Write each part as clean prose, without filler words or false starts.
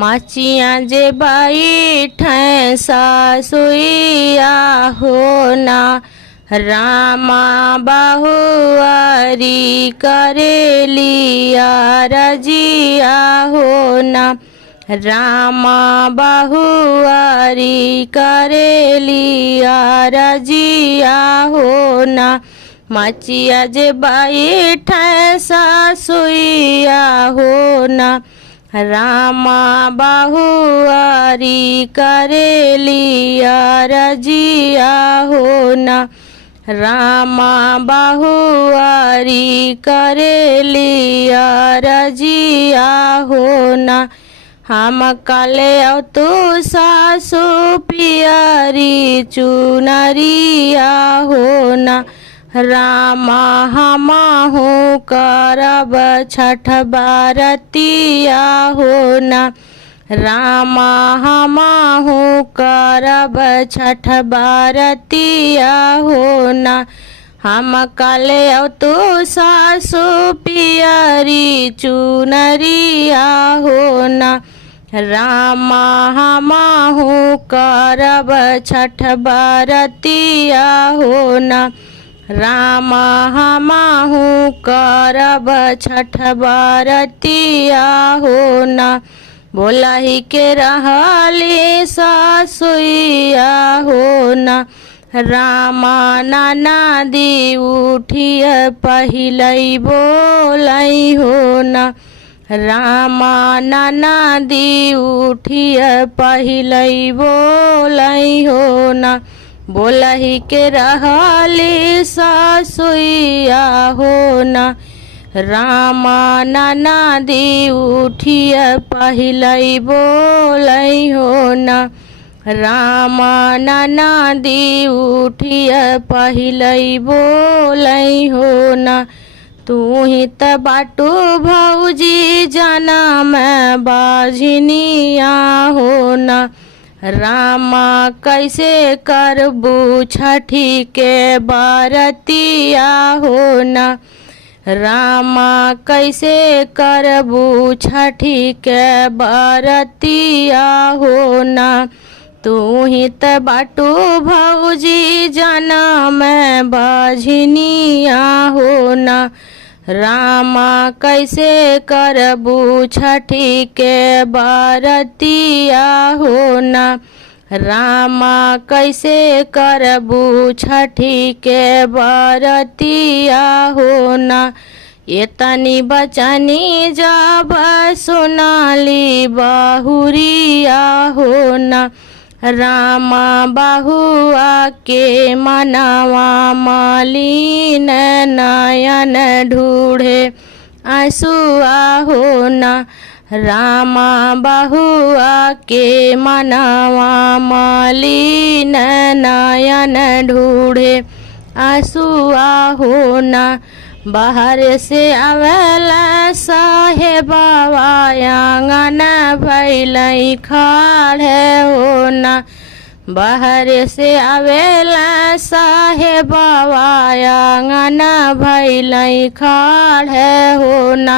माचिया जे बैठ सासुइया होना रामा बहुआरी करेलिया रजिया होना रामा बहुआरी करेलिया रजिया होना माचिया जे बैठ सासुइया होना रामा बहुआरी करेलिया रजिया होना रामा बहुआरी करेलिया रजिया होना हम काले तू सासु पियरी चुनरिया होना रामा हमाहू करब छठ बरतिया होना रामा हमाहू करब छठ बरतिया होना हम काले तू सासु पियरी चुनरिया होना रामा हमाहू करब छठ बरतिया होना रामा हमाहू करब छठ बरतिया होना बोलही के रहली सासुइया होना रामा नाना दी उठिय पहिलई बोलई होना रामा नाना दी उठिय पहिलई बोलई होना बोलही के रहली सासुइया होना रामा नाना दी उठिय पहिलई बोलई होना रामा नाना दी उठिय पहिलई बोलई होना तू ही त बाटू भौजी जाना मैं बाझनिया होना रामा कैसे करबू छठी के बरतिया होना रामा कैसे करबू छठी के बरतिया होना तू ही त बाटू भौजी जाना मैं बाझनिया होना रामा कैसे करबू छठी के बरतिया होना रामा कैसे करबू छठी के बरतिया होना ये तनी बचनी जब सुनाली बहुरिया होना रामा बहुआ के मनवा मालिन नयन ढूढ़े आंसुआ होना रामा बहुआ के मनवा मालिन नयन ढूढ़े आंसुआ होना बाहर से आवेला साहेबवा आंगन भैलई खाड़े होना बाहर से आवेला साहेबवा आंगन भैलई खाड़े होना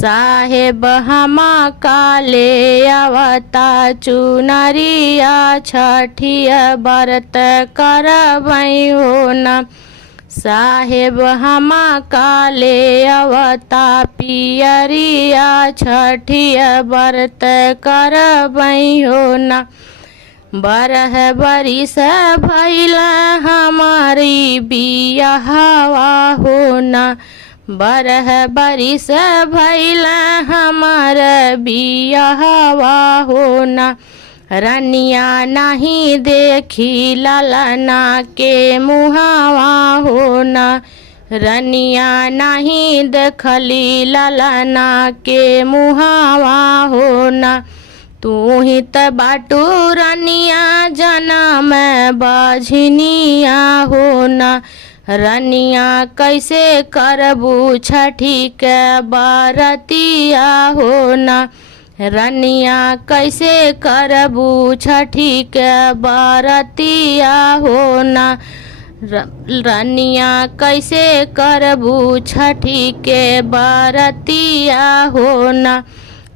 साहेब हमा काले आवता चुनरिया छठिया बरत करबई होना साहेब हमा काले अवता पियरिया छठिया बरत करबई होना बरह बरिस भइल हमारी बियाहवा होना बरह बरिस भइल हमार बियाहवा होना रनिया नहीं देखी ललना के मुहावा होना रनिया नहीं देखली ललना के मुहावा होना तू ही त बाटू रनिया जनम बाझनिया होना रनिया कैसे करबू छठी के बरतिया होना रनिया कैसे करबू छठी के बरतिया होना रनिया कैसे करबू छठी के बरतिया होना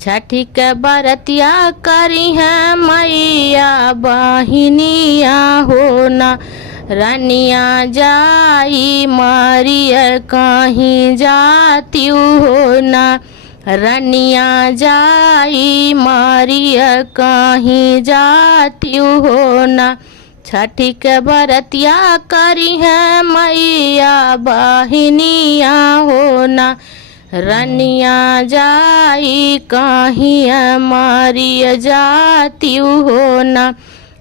छठी के बरतिया करी है मैया बहिनिया हो ना। रनिया जाई मारिया कहीं जाती हो ना। रनिया जाई मारिया कहीं जाती हो ना। छठी के बरतिया करी है मैया बहिनिया हो ना। रनिया जाई कहीं मारिया जाती हो ना।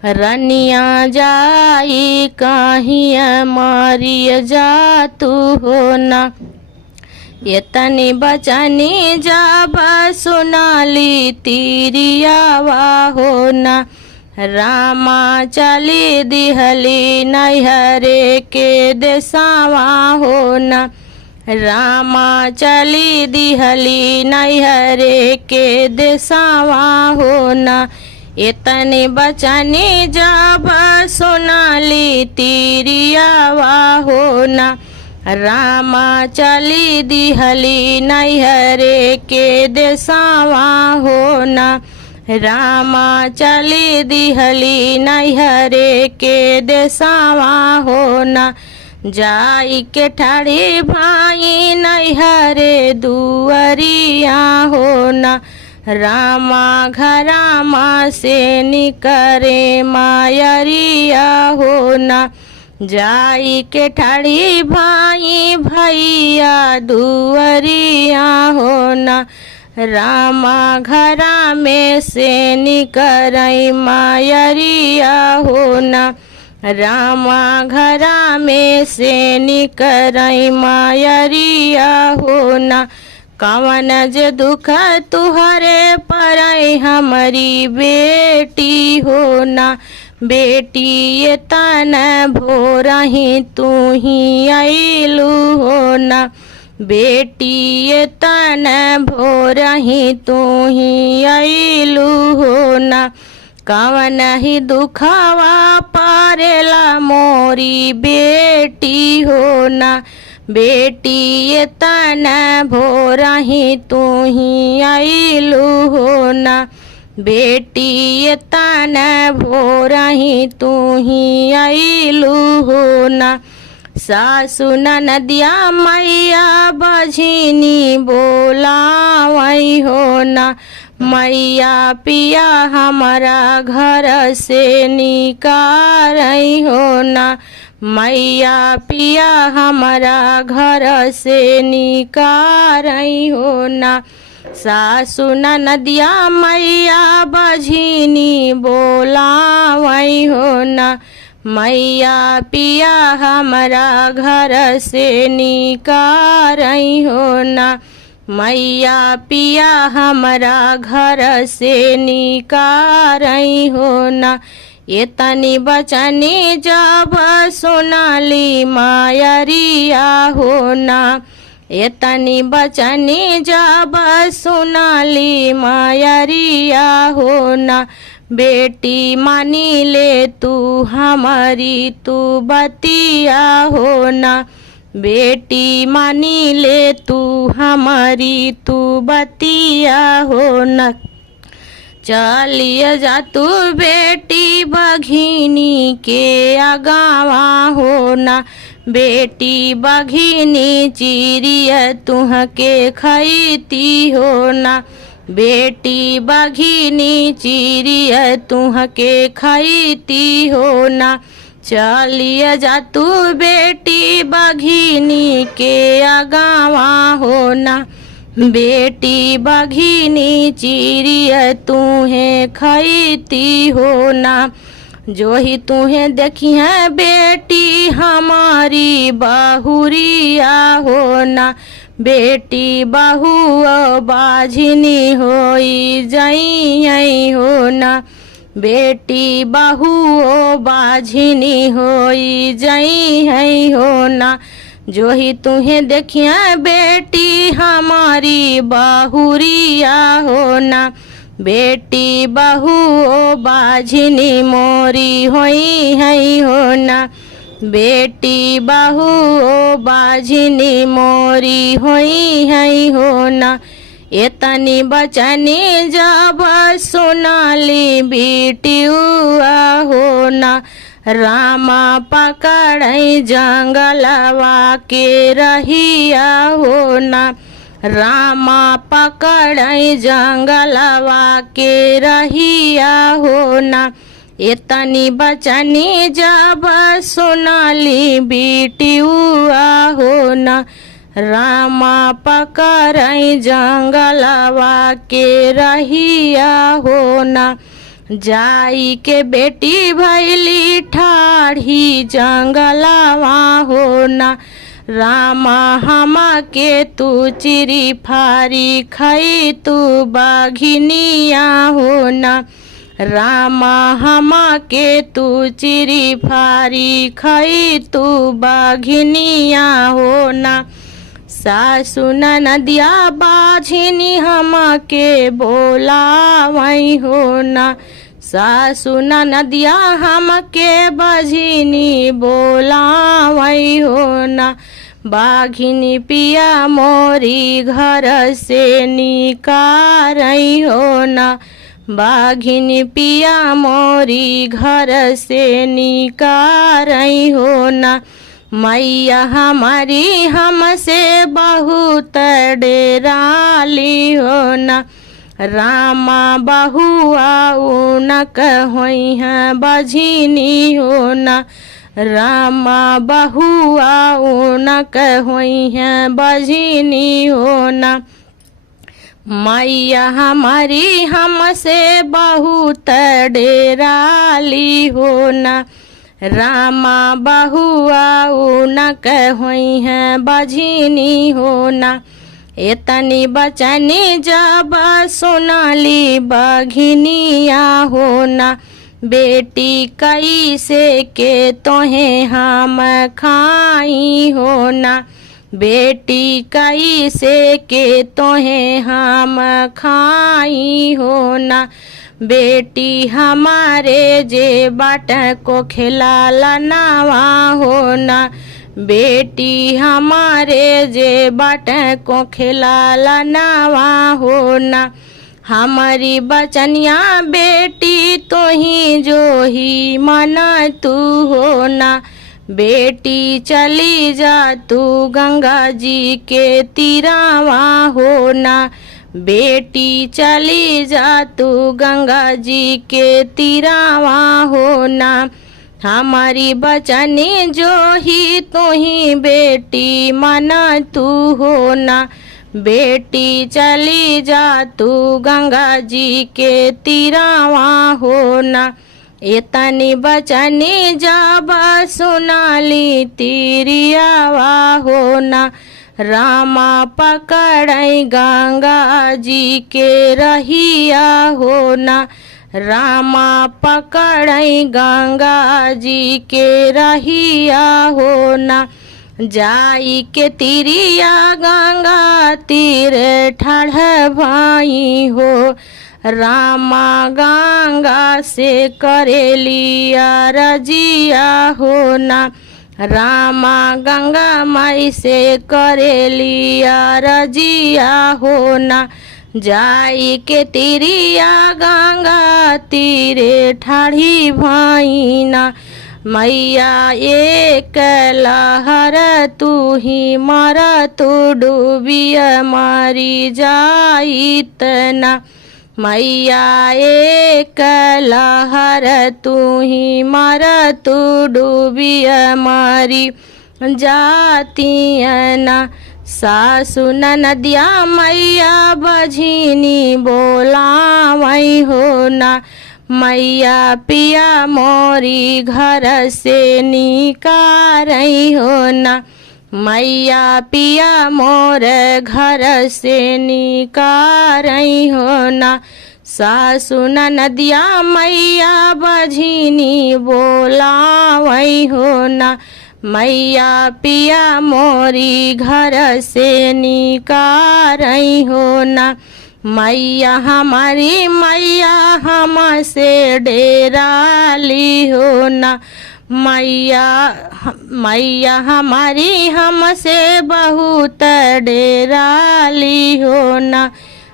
रनिया जाई कहीं मारिया जातू हो ना। ये तनी बचनी जब सुनाली तिरियावा हो ना। रामा चली दिहली नैहरे के देसावा हो ना। रामा चली दिहली नैहरे के देसावा हो ना। इतनी बचनी जब सोनाली तिरियावा हो ना। रामा चली दिहली नैहरे के देसावा हो ना। रामा चली दिहली नैहरे के देसावा हो ना। जाई के ठाड़ी भाई नैहरे दुअरिया हो ना। रामा घरामा से निकरे मायरिया हो ना। जाई के ठाड़ी भाई भैया दुअरिया हो ना। रामा घरा में से निकरई मायरिया हो ना। रामा घरा में से निकरई मायरिया हो ना। कवन जे दुख तुहरे परई हमारी बेटी हो ना। बेटी ये तन भोरही तू ही आइलू हो ना। बेटी ये तन भोरही तू ही आइलू हो ना। कवन ही दुखवा पारेला मोरी बेटी हो ना। बेटी ये तन भोरही तू ही आइलू हो ना। बेटी ये तन भोरही तू ही आइलू हो ना। सासु ननदिया मैया बझिनी बोलावई हो ना। मैया पिया हमारा घर से निकारई हो ना। मैया पिया हमारा घर से निकारई हो ना। सासु ननदिया मैया बझिनी बोलावई हो ना। मैया पिया हमारा घर से निकारई हो ना। मैया पिया हमारा घर से निकारई हो ना। ये तनी बचनी जब सोनाली मायरिया हो ना। ये तनी बचनी जब सोनाली मायरिया हो ना। बेटी मानी ले तू हमारी तू बतिया हो ना। बेटी मानी ले तू हमारी तू बतिया हो ना। चलिए जा तू बेटी बघिनी के अगावा हो ना। बेटी बघिनी चिड़िया तुह के खैती हो ना। बेटी बघिनी चिड़िया तुह के खैती हो ना। चलिए जा तू बेटी बघिनी के अगावा हो ना। बेटी बघिनी चिड़िया तुहे खैती हो ना। जो ही तुम्हें देखी है बेटी हमारी बहुरिया हो ना। बेटी बहु बाझिनी होई जाई हो ना। बेटी बहु बाझिनी होई जाई है हो ना। जो ही तुम्हें देखिए बेटी हमारी बहुरिया हो ना। बेटी बहु बाझिनी मोरी होई है हो ना। बेटी बहु बाझिनी मोरी होई है हो ना। एतनी बचनी जब सुनाली बिटियुआ हो ना, रामा पकड़ई जंगलवा के रहिया हो ना, रामा पकड़ई जंगलवा के रहिया हो ना। एतनी बचनी जब सुनाली बिटियुआ हो ना, रामा पकड़ई जंगलवा के रहिया हो ना। जाई के बेटी भैली ठाढ़ी जंगलवा हो ना, रामा हमा के तू चिरी फारी खई तू बाघिनिया हो ना, रामा हमा के तू चिरी फारी खई तू बाघिनिया हो ना। सासु ननदिया बाझिनी हमा के बोलावई हो ना, सासु ननदिया हम के बझिनी बोलावई हो ना। बाघिनी पिया मोरी घर से निकारई हो ना, बाघिनी पिया मोरी घर से निकारई हो ना। मैया हमारी हमसे बहुत डेराली हो ना, रामा बहुआ उनक होई है बझिनी हो ना, रामा बहुआ उनक होई है बझिनी हो ना। मैया हमारी हमसे बहुत डेराली हो ना, रामा बहुआ उनक होई है बझिनी हो ना। एतनी बचनी जब सुनाली बघिनिया हो ना, बेटी कैसे के तोहे हम खाई हो ना, बेटी कैसे के तोहे हम खाई हो ना। बेटी हमारे जे बाट को खिलाला नावा हो ना, बेटी हमारे जे बाट को खिलाला नावा हो ना। हमारी बचनिया बेटी तो ही जो ही मना तू हो ना, बेटी चली जा तू गंगा जी के तीरावा हो ना, बेटी चली जा तू गंगा जी के तीरावा हो ना। हमारी बचनी जो ही तो ही बेटी मना तू हो ना, बेटी चली जा तू गंगा जी के तीरावा हो ना। एतनी बचनी जब सुनाली तीरियावा हो ना, रामा पकड़ई गंगा जी के रहिया हो ना, रामा पकड़ई गंगा जी के रहिया हो ना। जाई के तीरिया गंगा तीर ठाढ़ भाई हो, रामा गंगा से करेलिया रजिया हो ना, रामा गंगा माई से करेलिया रजिया हो ना। जाई के तीरिया गंगा तीरे ठाढ़ी भाई ना, मैया एक लहर तू ही मारा तू डूबिया मारी जाई तना, मैया एक लहर तू ही मारा तू डूबिया मारी जातियना। सासु ननदिया मैया बझिनी बोलावई हो ना, मैया पिया मोरी घर से निकारई हो ना, मैया पिया मोर घर से निकारई हो ना। सासु ननदिया मैया बझिनी बोलावई हो ना, मैया पिया मोरी घर से निकारई हो ना। मैया हमारी मैया हमसे डेराली हो ना, मैया हमारी हमसे बहुत डेराली हो ना,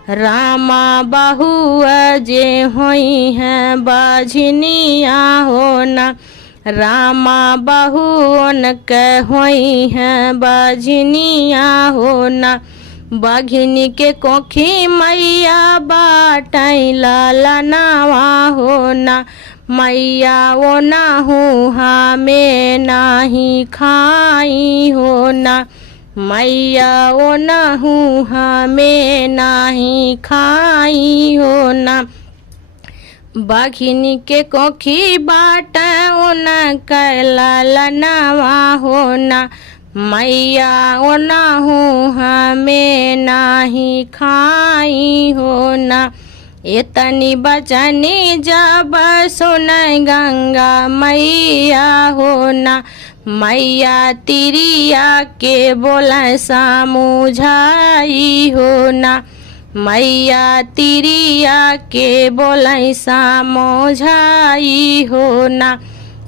रामा बहुआ जे होई है बाझनिया हो ना, रामा बहुन के होई है बाझनिया हो ना। बघिनी के कोखी मैया बाटै लालनावा हो ना, मैया वो नाहू हमें नाही खाई हो ना, मैया वो नाहू हमें नाही खाई हो ना। बघिनी के कोखी बाट उन लालनावा हो ना, मैया वो नाहू हमें नाही खाई हो ना। इतनी बचनी जब सुन गंगा मैया हो ना, मैया तिरिया के बोला समझाई हो ना, मैया तिरिया के बोला समझाई हो ना।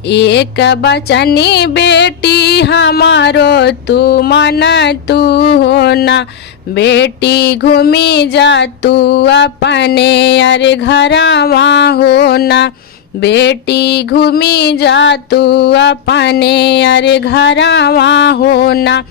एक बचनी बेटी हमारो तू मन तू हो ना, बेटी घूमी जा तू अपने अरे घरवा हो ना, बेटी घूमी जा तू अपने अरे घरवा हो ना।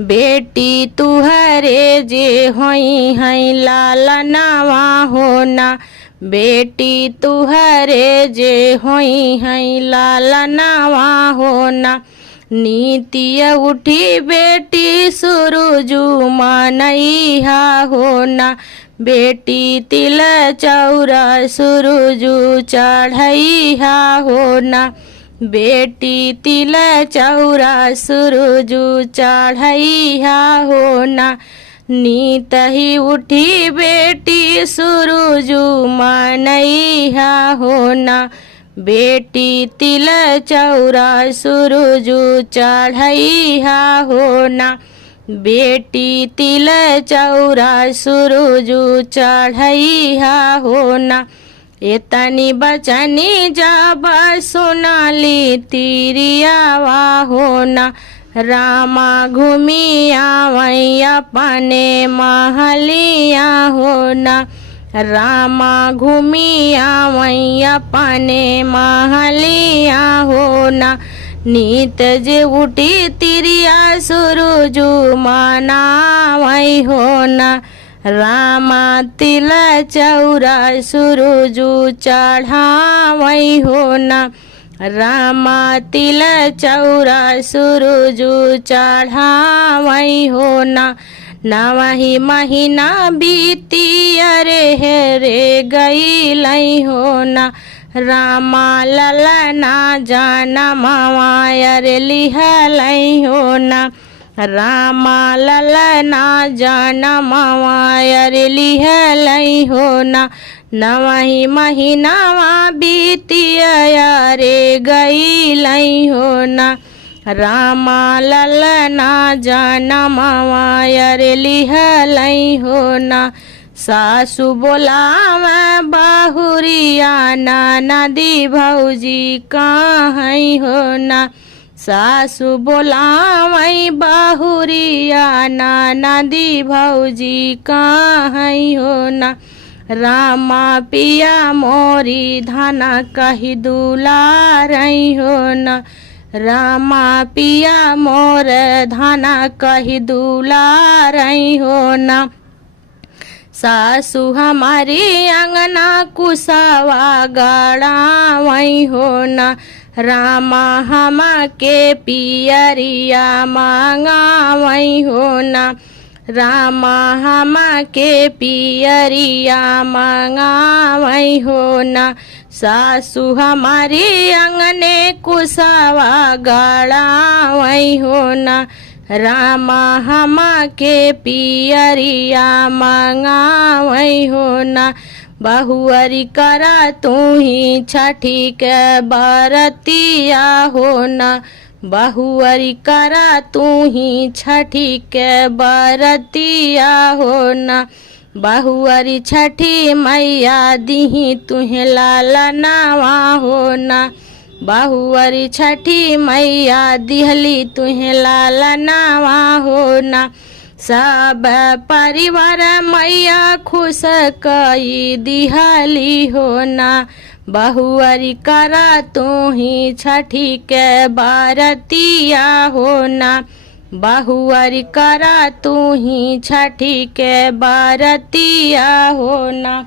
बेटी तुहरे जे होई है लालनावा हो ना, बेटी तुहरे जे होई है लालनावा हो ना। नीतिया उठी बेटी सुरुजू मनैहा हो ना, बेटी तिल चौरा सुरुजू चढ़ैहा हो ना, बेटी तिल चौरा सुरुजू चढ़ैहा हो ना। नीत ही उठी बेटी सुरुजू मनैहा हो ना, बेटी तिल चौरा सुरुजू चढ़ैहा हो ना, बेटी तिल चौरा सुरुजू चढ़ैहा हो ना। इतनी बचनी जब सुनाली तिरियावा हो ना, रामा घूमी आवै अपने महलिया हो ना, रामा घूमी आवै अपने महलिया हो ना। नीत जे उठी तिरिया सुरुजू मनावै हो ना, रामा तिल चौरा सुरुजू चढ़ावै हो ना, रामा तिल चौरा सुरुजू चढ़ावै हो ना। नवही महीना बीती अरे हेरे गईलै हो ना, रामा ललना जनमवा अरे लिहलै हो ना, रामा ललना जनमवा अरे लिहलै हो ना। नवही महीनावा बीतिया रे गईलै हो ना, रामा ललना जनमवा अरे लिहलै हो ना। सासु बोलावे बहुरिया नदी भौजी कहीं हो ना, सासु बोलावै बहुरिया नदी भौजी कहीं हो ना। रामा पिया मोरी धना कही दुलारै हो ना, रामा पिया मोर धना कही दुलारै हो ना। सासु हमारी अंगना कुसवा गड़ावै हो ना, रामा हमा के पियरिया मांगावै हो ना, रामा हमा के पियरिया मांगावै हो ना। सासु हमारी अंगने कुसवा गड़ावै हो ना, रामा हमा के पियरिया मांगावै हो ना। बहुअरी करा तू ही छठी के बरतिया हो ना, बहुअरी करा तू ही छठी के बरतिया हो ना। बहुअरी छठी मैया दिही तुहे लालनावा हो ना, बहुअरी छठी मैया दिहली तुहे लालनावा हो ना। सब परिवार मैया खुश कई दिहाली हो ना। बहुअरी करा तू ही छठी के बारतिया हो ना। बहुअरी करा तू ही छठी के बारतिया हो ना।